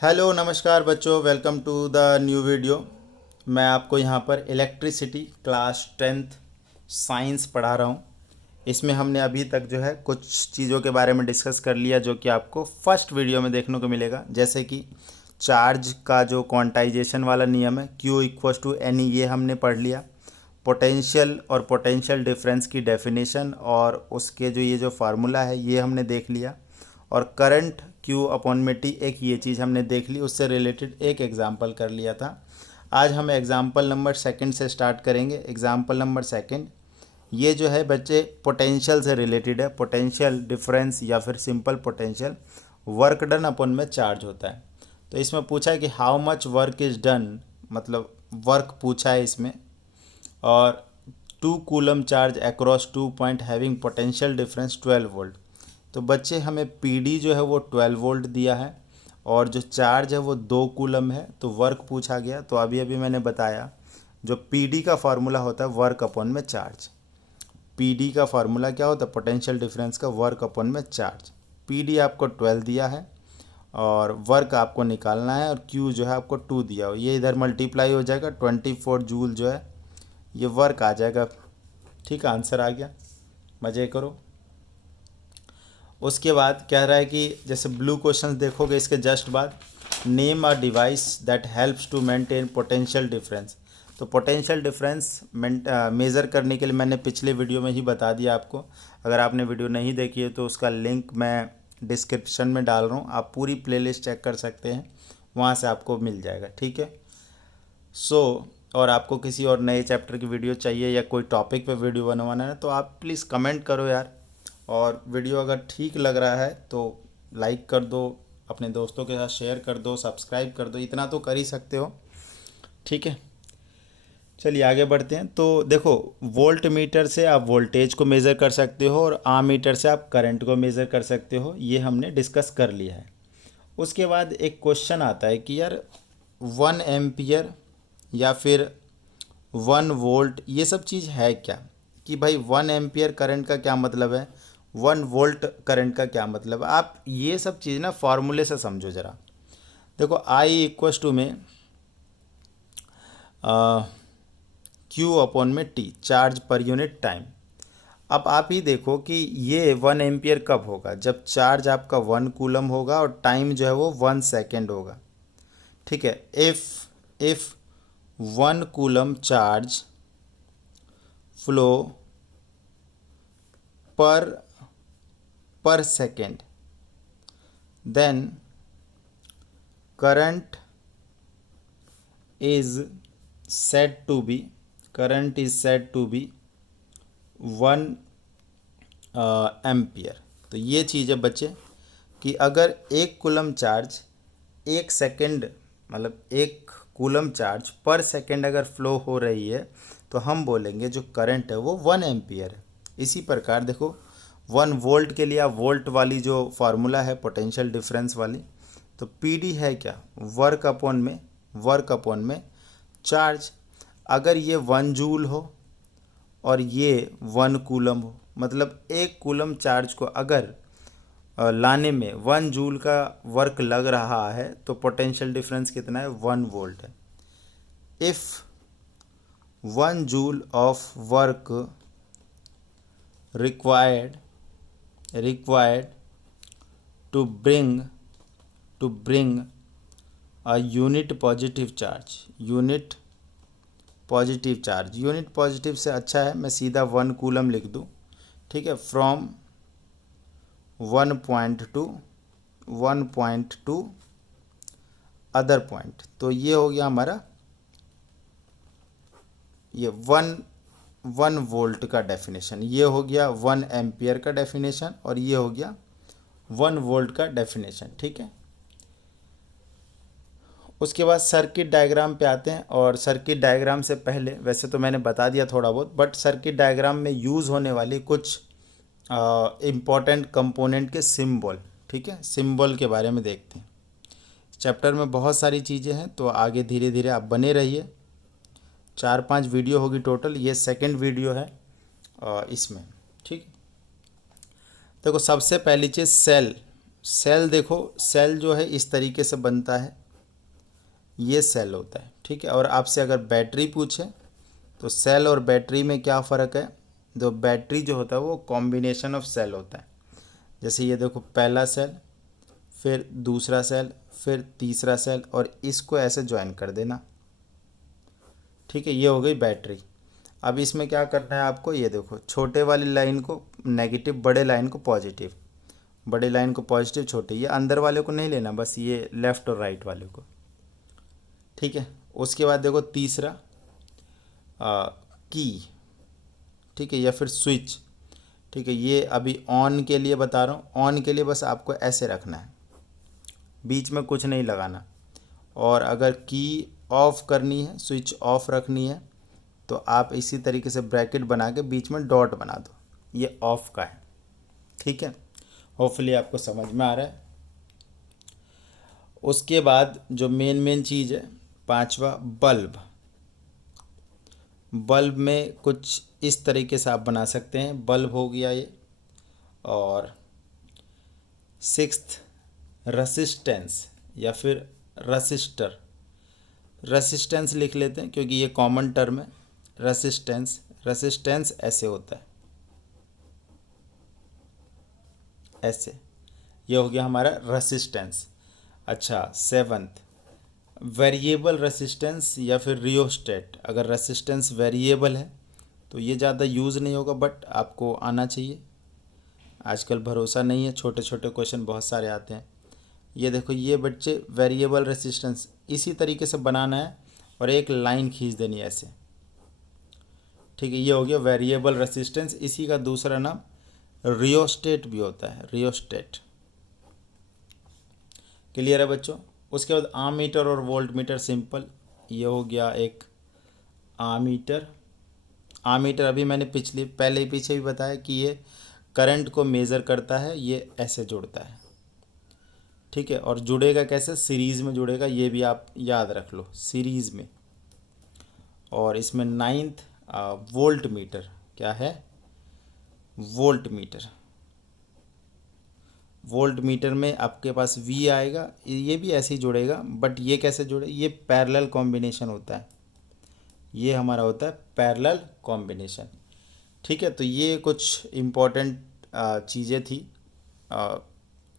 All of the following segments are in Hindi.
हेलो नमस्कार बच्चों, welcome to the new video. मैं आपको यहाँ पर इलेक्ट्रिसिटी क्लास 10th साइंस पढ़ा रहा हूँ। इसमें हमने अभी तक जो है कुछ चीज़ों के बारे में डिस्कस कर लिया जो कि आपको फर्स्ट वीडियो में देखने को मिलेगा, जैसे कि चार्ज का जो क्वांटाइजेशन वाला नियम है Q इक्वस टू एन, ये हमने पढ़ लिया। पोटेंशियल और पोटेंशियल डिफरेंस की डेफिनेशन और उसके जो ये जो फार्मूला है ये हमने देख लिया। और करंट Q अपॉन में T, एक ये चीज़ हमने देख ली, उससे रिलेटेड एक एग्जाम्पल कर लिया था। आज हम एग्जाम्पल नंबर सेकंड से स्टार्ट करेंगे। एग्जाम्पल नंबर सेकंड ये जो है बच्चे पोटेंशियल से रिलेटेड है। पोटेंशियल डिफरेंस या फिर simple potential, work done upon में चार्ज होता है। तो इसमें पूछा है कि how much work is done, मतलब वर्क पूछा है इसमें। और 2 coulomb charge across 2 point having potential difference 12 volt. तो बच्चे हमें पीडी जो है वो 12 वोल्ट दिया है और जो चार्ज है वो 2 कूलम है, तो वर्क पूछा गया। तो अभी अभी मैंने बताया जो पीडी का फार्मूला होता है वर्क अपॉन में चार्ज। पीडी का फार्मूला क्या होता है? पोटेंशियल डिफरेंस का वर्क अपॉन में चार्ज। पीडी आपको 12 दिया है और वर्क आपको निकालना है, और क्यू जो है आपको 2 दिया हो, ये इधर मल्टीप्लाई हो जाएगा, 24 जूल जो है ये वर्क आ जाएगा। ठीक है, आंसर आ गया, मज़े करो। उसके बाद कह रहा है कि जैसे ब्लू क्वेश्चंस देखोगे इसके जस्ट बाद, name a device that helps to maintain potential difference. तो पोटेंशियल डिफरेंस मेज़र करने के लिए मैंने पिछले वीडियो में ही बता दिया आपको। अगर आपने वीडियो नहीं देखी है तो उसका लिंक मैं डिस्क्रिप्शन में डाल रहा हूँ, आप पूरी प्लेलिस्ट चेक कर सकते हैं, वहाँ से आपको मिल जाएगा। ठीक है। और आपको किसी और नए चैप्टर की वीडियो चाहिए या कोई टॉपिक पे वीडियो बनवाना है तो आप प्लीज़ कमेंट करो यार। और वीडियो अगर ठीक लग रहा है तो लाइक कर दो, अपने दोस्तों के साथ शेयर कर दो, सब्सक्राइब कर दो, इतना तो कर ही सकते हो। ठीक है, चलिए आगे बढ़ते हैं। तो देखो, वोल्ट मीटर से आप वोल्टेज को मेज़र कर सकते हो और आम मीटर से आप करंट को मेज़र कर सकते हो, ये हमने डिस्कस कर लिया है। उसके बाद एक क्वेश्चन आता है कि यार 1 एम्पियर या फिर 1 वोल्ट, ये सब चीज़ है क्या? कि भाई 1 एम्पियर करंट का क्या मतलब है, 1 वोल्ट करंट का क्या मतलब है? आप ये सब चीज़ ना फार्मूले से समझो ज़रा। देखो, आई इक्वस टू में क्यू अपॉन में T, charge per unit time. अब आप ही देखो कि ये 1 एम्पियर कब होगा? जब चार्ज आपका 1 कूलम होगा और टाइम जो है वो 1 सेकेंड होगा। ठीक है। If 1 coulomb charge flow per second, then current is said to be current is said to be 1 ampere. तो ये चीज़ है बच्चे कि अगर 1 कूलम चार्ज 1 सेकेंड, मतलब 1 कूलम चार्ज पर सेकेंड अगर फ्लो हो रही है तो हम बोलेंगे जो करंट है वो 1 एम्पियर है। इसी प्रकार देखो, 1 वोल्ट के लिए आप वोल्ट वाली जो फार्मूला है पोटेंशियल डिफरेंस वाली, तो पीडी है क्या? वर्क अपॉन में चार्ज। अगर ये 1 जूल हो और ये 1 कूलम हो, मतलब 1 कूलम चार्ज को अगर लाने में 1 जूल का वर्क लग रहा है तो पोटेंशियल डिफरेंस कितना है? 1 वोल्ट है। If 1 joule of work required to bring a unit positive charge, unit positive से अच्छा है मैं सीधा 1 कूलम लिख दूँ। ठीक है। From 1 point two other point, तो ये हो गया हमारा ये 1 वोल्ट का डेफिनेशन, ये हो गया 1 एम्पियर का डेफिनेशन, और ये हो गया 1 वोल्ट का डेफिनेशन। ठीक है। उसके बाद सर्किट डायग्राम पे आते हैं, और सर्किट डायग्राम से पहले वैसे तो मैंने बता दिया थोड़ा बहुत, बट सर्किट डायग्राम में यूज़ होने वाली कुछ इम्पॉर्टेंट कंपोनेंट के सिंबल, ठीक है, सिंबल के बारे में देखते हैं। चैप्टर में बहुत सारी चीज़ें हैं तो आगे धीरे धीरे आप बने रहिए। 4-5 वीडियो होगी टोटल, ये सेकंड वीडियो है इसमें। ठीक। देखो, सबसे पहली चीज़ सेल, सेल देखो, सेल जो है इस तरीके से बनता है, ये सेल होता है, ठीक है। और आपसे अगर बैटरी पूछे तो सेल और बैटरी में क्या फ़र्क है। तो बैटरी जो होता है वो कॉम्बिनेशन ऑफ सेल होता है। जैसे ये देखो, पहला सेल, फिर दूसरा सेल, फिर तीसरा सेल, और इसको ऐसे ज्वाइन कर देना, ठीक है। ये हो गई बैटरी। अब इसमें क्या करना है आपको, ये देखो, छोटे वाली लाइन को नेगेटिव, बड़े लाइन को पॉजिटिव, बड़े लाइन को पॉजिटिव, छोटे, ये अंदर वाले को नहीं लेना, बस ये लेफ़्ट और राइट वाले को, ठीक है। उसके बाद देखो तीसरा की, ठीक है, या फिर स्विच, ठीक है। ये अभी ऑन के लिए बता रहा हूँ, ऑन के लिए बस आपको ऐसे रखना है, बीच में कुछ नहीं लगाना। और अगर की ऑफ करनी है, स्विच ऑफ रखनी है, तो आप इसी तरीके से ब्रैकेट बना के बीच में डॉट बना दो, ये ऑफ का है, ठीक है। होपफुली आपको समझ में आ रहा है। उसके बाद जो मेन चीज़ है, पांचवा, बल्ब। बल्ब में कुछ इस तरीके से आप बना सकते हैं, बल्ब हो गया ये। और सिक्स्थ, रसिस्टेंस या फिर रसिस्टर। रसिस्टेंस लिख लेते हैं क्योंकि ये कॉमन टर्म है। रसिस्टेंस, रसिस्टेंस ऐसे होता है, ऐसे, ये हो गया हमारा रसिस्टेंस। अच्छा, सेवन्थ, वेरिएबल रेसिस्टेंस या फिर रियोस्टेट। अगर रेसिस्टेंस वेरिएबल है तो ये ज़्यादा यूज़ नहीं होगा, बट आपको आना चाहिए। आजकल भरोसा नहीं है, छोटे छोटे क्वेश्चन बहुत सारे आते हैं। ये देखो, ये बच्चे वेरिएबल रेसिस्टेंस इसी तरीके से बनाना है और एक लाइन खींच देनी है ऐसे, ठीक है। ये हो गया वेरिएबल रेसिस्टेंस। इसी का दूसरा नाम रियोस्टेट भी होता है, रियोस्टेट। क्लियर है बच्चों। उसके बाद आमीटर और वोल्ट मीटर, सिंपल। ये हो गया एक आमीटर। आमीटर अभी मैंने पहले ही पीछे भी बताया कि ये करंट को मेज़र करता है, ये ऐसे जुड़ता है, ठीक है। और जुड़ेगा कैसे, सीरीज़ में जुड़ेगा, ये भी आप याद रख लो, सीरीज़ में। और इसमें नाइन्थ, वोल्ट मीटर। क्या है, वोल्ट मीटर। वोल्ट मीटर में आपके पास वी आएगा, ये भी ऐसे ही जुड़ेगा, बट ये कैसे जुड़े, ये पैरेलल कॉम्बिनेशन होता है, ये हमारा होता है पैरेलल कॉम्बिनेशन, ठीक है। तो ये कुछ इम्पोर्टेंट चीज़ें थी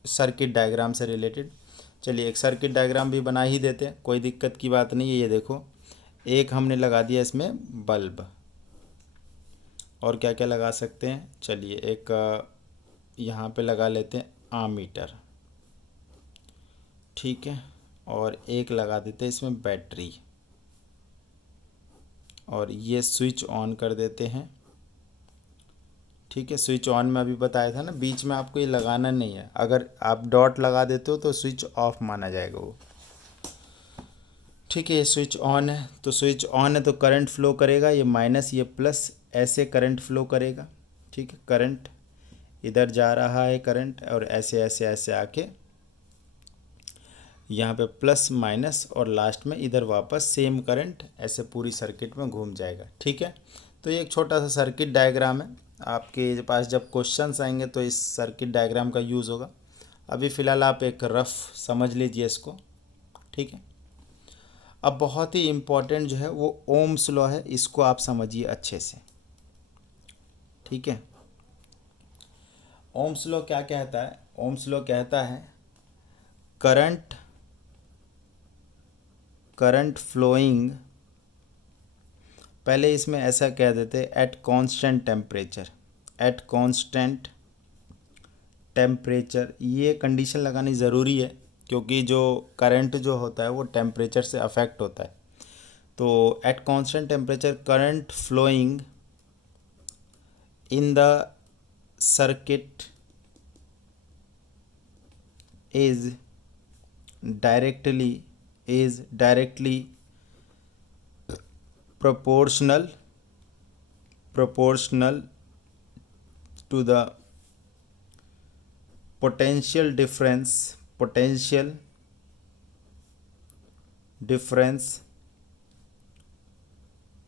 सर्किट डायग्राम से रिलेटेड। चलिए एक सर्किट डायग्राम भी बना ही देते हैं, कोई दिक्कत की बात नहीं है। ये देखो, एक हमने लगा दिया इसमें बल्ब, और क्या क्या लगा सकते हैं, चलिए एक यहाँ पे लगा लेते हैं आमीटर, ठीक है। और एक लगा देते हैं इसमें बैटरी, और ये स्विच ऑन कर देते हैं, ठीक है। स्विच ऑन में अभी बताया था ना, बीच में आपको ये लगाना नहीं है, अगर आप डॉट लगा देते हो तो स्विच ऑफ माना जाएगा वो, ठीक है। ये स्विच ऑन है, तो स्विच ऑन है तो करंट फ्लो करेगा, ये माइनस ये प्लस, ऐसे करंट फ्लो करेगा, ठीक है। करंट इधर जा रहा है करंट, और ऐसे ऐसे ऐसे आके यहाँ पे प्लस माइनस, और लास्ट में इधर वापस सेम करंट ऐसे पूरी सर्किट में घूम जाएगा, ठीक है। तो ये एक छोटा सा सर्किट डायग्राम है, आपके पास जब क्वेश्चंस आएंगे तो इस सर्किट डायग्राम का यूज़ होगा। अभी फ़िलहाल आप एक रफ समझ लीजिए इसको, ठीक है। अब बहुत ही इम्पोर्टेंट जो है वो ओम्स लॉ है, इसको आप समझिए अच्छे से, ठीक है। ओम्स लॉ क्या कहता है, ओम्स लॉ कहता है करंट करंट फ्लोइंग, पहले इसमें ऐसा कह देते eight constant temperature, eight constant temperature. ये कंडीशन लगानी ज़रूरी है क्योंकि जो करंट जो होता है वो टेम्परेचर से अफेक्ट होता है। तो at constant temperature current flowing in the circuit is directly proportional to the potential difference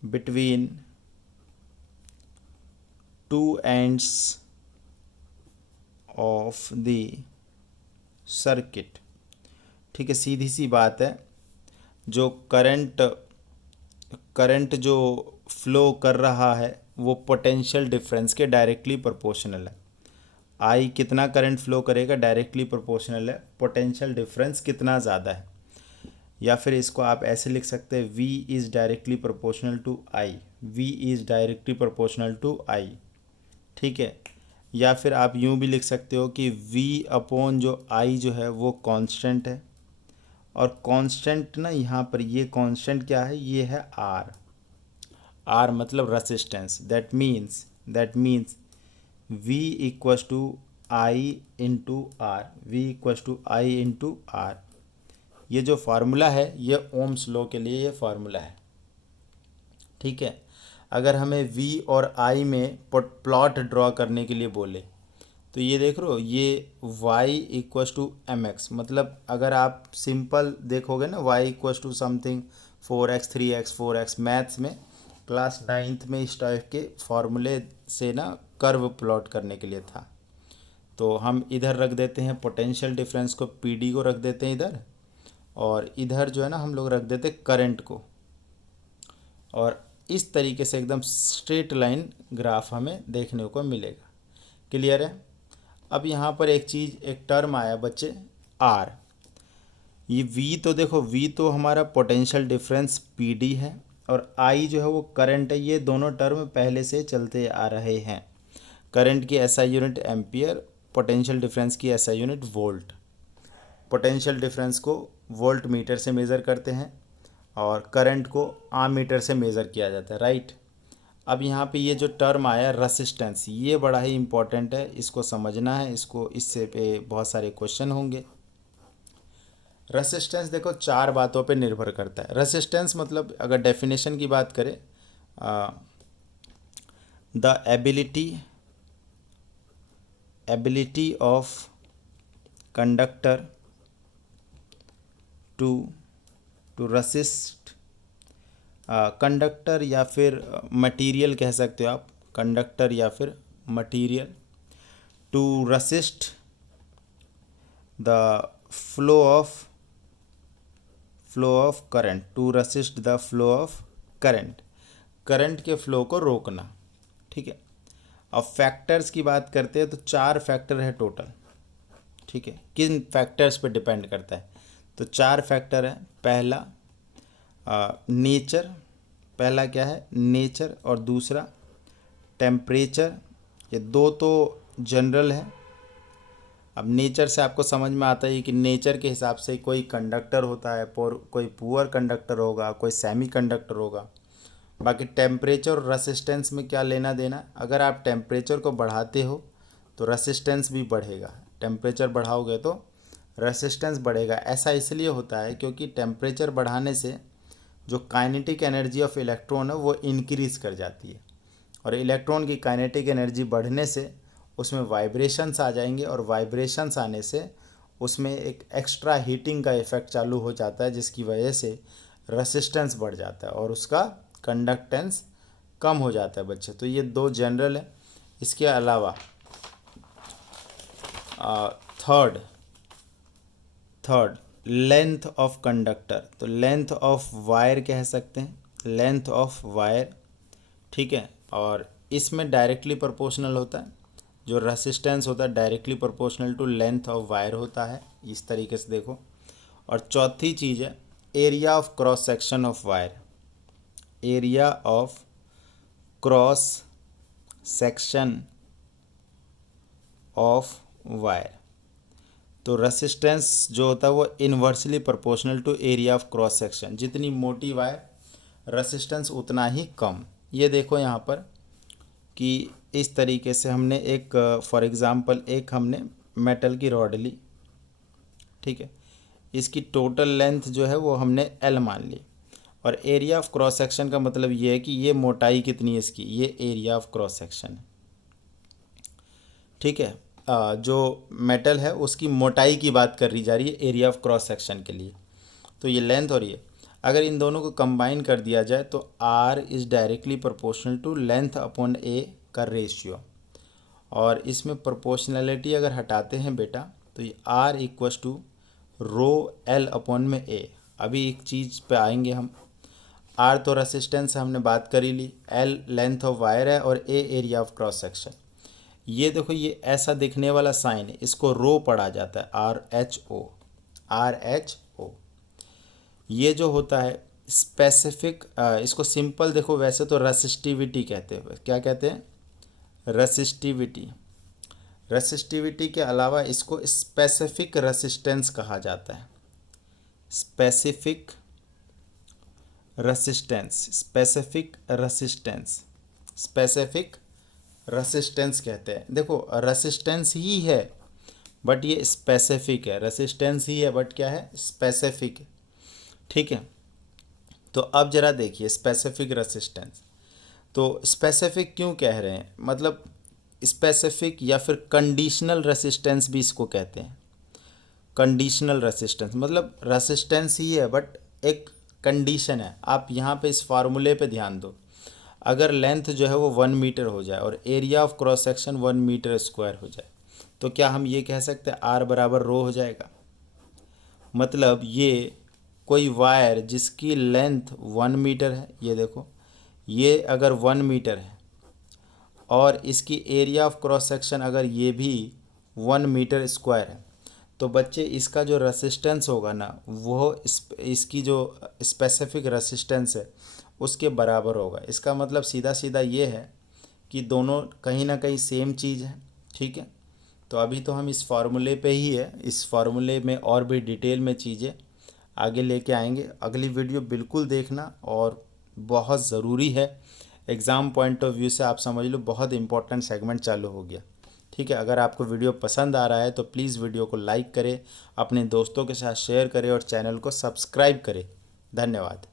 between two ends of the circuit. ठीक है, सीधी सी बात है, जो करंट जो फ्लो कर रहा है वो पोटेंशियल डिफरेंस के डायरेक्टली प्रोपोर्शनल है। आई कितना करंट फ्लो करेगा डायरेक्टली प्रोपोर्शनल है पोटेंशियल डिफरेंस कितना ज़्यादा है। या फिर इसको आप ऐसे लिख सकते हैं, V is directly proportional to I, V is directly proportional to I. ठीक है, या फिर आप यूँ भी लिख सकते हो कि V अपॉन जो I जो है वो कांस्टेंट है, और कांस्टेंट ना यहाँ पर ये कांस्टेंट क्या है, ये है R मतलब resistance. That means V equals to I into R, V equals to I into R. ये जो फार्मूला है ये ओम्स लॉ के लिए ये फार्मूला है। ठीक है, अगर हमें V और I में प्लॉट ड्रॉ करने के लिए बोले तो ये देख रहे हो, ये y equals to m x, मतलब अगर आप सिंपल देखोगे ना y equals to something 4x 3x 4x, maths में क्लास 9th में इस टाइप के फॉर्मूले से ना कर्व प्लॉट करने के लिए था। तो हम इधर रख देते हैं पोटेंशियल डिफरेंस को, PD को रख देते हैं इधर, और इधर जो है ना हम लोग रख देते करंट को, और इस तरीके से एकदम स्ट्रेट लाइन ग्राफ हमें देखने को मिलेगा। क्लियर है? अब यहाँ पर एक टर्म आया बच्चे R। ये V तो देखो, V तो हमारा पोटेंशियल डिफरेंस PD है, और I जो है वो करंट है। ये दोनों टर्म पहले से चलते आ रहे हैं। करंट की SI unit ampere, potential difference की SI unit volt. Potential difference को वोल्ट मीटर से मेज़र करते हैं और करंट को आमीटर से मेज़र किया जाता है, राइट। अब यहाँ पे ये जो टर्म आया रेसिस्टेंस, ये बड़ा ही इम्पोर्टेंट है, इसको समझना है, इससे पे बहुत सारे क्वेश्चन होंगे। रेसिस्टेंस देखो 4 बातों पे निर्भर करता है। रेसिस्टेंस मतलब अगर डेफिनेशन की बात करें, the ability of conductor to resist, conductor या फिर मटेरियल कह सकते हो आप, कंडक्टर या फिर material, to resist the flow of current, to resist the flow of current के फ्लो को रोकना। ठीक है, अब फैक्टर्स की बात करते हैं तो 4 फैक्टर है टोटल। ठीक है, किन फैक्टर्स पे डिपेंड करता है, तो 4 फैक्टर है। पहला नेचर, पहला क्या है नेचर, और दूसरा टेम्परेचर। ये दो तो जनरल है। अब नेचर से आपको समझ में आता है कि नेचर के हिसाब से कोई कंडक्टर होता है, कोई पुअर कंडक्टर होगा, कोई सेमी कंडक्टर होगा। बाकी टेम्परेचर और रेसिस्टेंस में क्या लेना देना, अगर आप टेम्परेचर को बढ़ाते हो तो रेसिस्टेंस भी बढ़ेगा, टेम्परेचर बढ़ाओगे तो रेसिस्टेंस बढ़ेगा। ऐसा इसलिए होता है क्योंकि टेम्परेचर बढ़ाने से जो काइनेटिक एनर्जी ऑफ इलेक्ट्रॉन है वो इंक्रीज़ कर जाती है, और इलेक्ट्रॉन की काइनेटिक एनर्जी बढ़ने से उसमें वाइब्रेशंस आ जाएंगे, और वाइब्रेशंस आने से उसमें एक एक्स्ट्रा हीटिंग का इफ़ेक्ट चालू हो जाता है, जिसकी वजह से रेसिस्टेंस बढ़ जाता है और उसका कंडक्टेंस कम हो जाता है बच्चे। तो ये 2 जनरल है। इसके अलावा थर्ड लेंथ ऑफ कंडक्टर, तो लेंथ ऑफ वायर कह सकते हैं, लेंथ ऑफ वायर। ठीक है, और इसमें डायरेक्टली प्रोपोर्शनल होता है, जो रेसिस्टेंस होता है directly proportional to length of wire होता है, इस तरीके से देखो। और चौथी चीज़ है area of cross section of wire, area of cross section of wire. तो रेसिस्टेंस जो होता है वो inversely proportional to area of cross section, जितनी मोटी वायर रेसिस्टेंस उतना ही कम। ये देखो यहाँ पर कि इस तरीके से हमने एक फॉर एग्ज़ाम्पल एक हमने मेटल की रॉड ली। ठीक है, इसकी टोटल लेंथ जो है वो हमने L मान ली, और एरिया ऑफ क्रॉस सेक्शन का मतलब ये है कि ये मोटाई कितनी है इसकी, ये एरिया ऑफ क्रॉस सेक्शन है। ठीक है, जो मेटल है उसकी मोटाई की बात कर रही जा रही है एरिया ऑफ क्रॉस सेक्शन के लिए। तो ये लेंथ और ये अगर इन दोनों को कंबाइन कर दिया जाए तो R is directly proportional to length upon A का रेशियो। और इसमें प्रोपोर्शनैलिटी अगर हटाते हैं बेटा तो ये R equals to rho L upon में A। अभी एक चीज़ पे आएंगे हम। R तो रेसिस्टेंस हमने बात करी ली, L लेंथ ऑफ वायर है और A area of cross section. ये देखो, ये ऐसा दिखने वाला साइन है, इसको रो पढ़ा जाता है, RHO। RHO ये जो होता है स्पेसिफिक, इसको सिंपल देखो, वैसे तो रेसिस्टिविटी कहते हैं। क्या कहते हैं? रेसिस्टिविटी। रेसिस्टिविटी के अलावा इसको स्पेसिफिक रेसिस्टेंस कहा जाता है। Specific resistance, specific resistance, specific resistance कहते हैं। देखो, रेसिस्टेंस ही है बट ये स्पेसिफिक है। रेसिस्टेंस ही है बट क्या है? स्पेसिफिक है। ठीक है, तो अब जरा देखिए स्पेसिफिक रेसिस्टेंस। तो स्पेसिफिक क्यों कह रहे हैं? मतलब स्पेसिफिक या फिर कंडीशनल रेसिस्टेंस भी इसको कहते हैं। कंडीशनल रेसिस्टेंस मतलब रेसिस्टेंस ही है बट एक कंडीशन है। आप यहाँ पे इस फार्मूले पे ध्यान दो। अगर लेंथ जो है वो 1 मीटर हो जाए और area of cross section 1 metre square हो जाए, तो क्या हम ये कह सकते हैं R बराबर रो हो जाएगा? मतलब ये कोई वायर जिसकी लेंथ 1 मीटर है, ये देखो, ये अगर 1 मीटर है और इसकी एरिया ऑफ क्रॉस सेक्शन अगर ये भी 1 मीटर स्क्वायर है, तो बच्चे इसका जो रेसिस्टेंस होगा ना, वो इसकी जो स्पेसिफिक रेसिस्टेंस है उसके बराबर होगा। इसका मतलब सीधा सीधा ये है कि दोनों कहीं ना कहीं सेम चीज़ है। ठीक है, तो अभी तो हम इस फार्मूले पे ही है। इस फार्मूले में और भी डिटेल में चीज़ें आगे लेके आएंगे। अगली वीडियो बिल्कुल देखना और बहुत ज़रूरी है। एग्ज़ाम पॉइंट ऑफ व्यू से आप समझ लो बहुत इंपॉर्टेंट सेगमेंट चालू हो गया। ठीक है, अगर आपको वीडियो पसंद आ रहा है तो प्लीज़ वीडियो को लाइक करें, अपने दोस्तों के साथ शेयर करें और चैनल को सब्सक्राइब करें। धन्यवाद।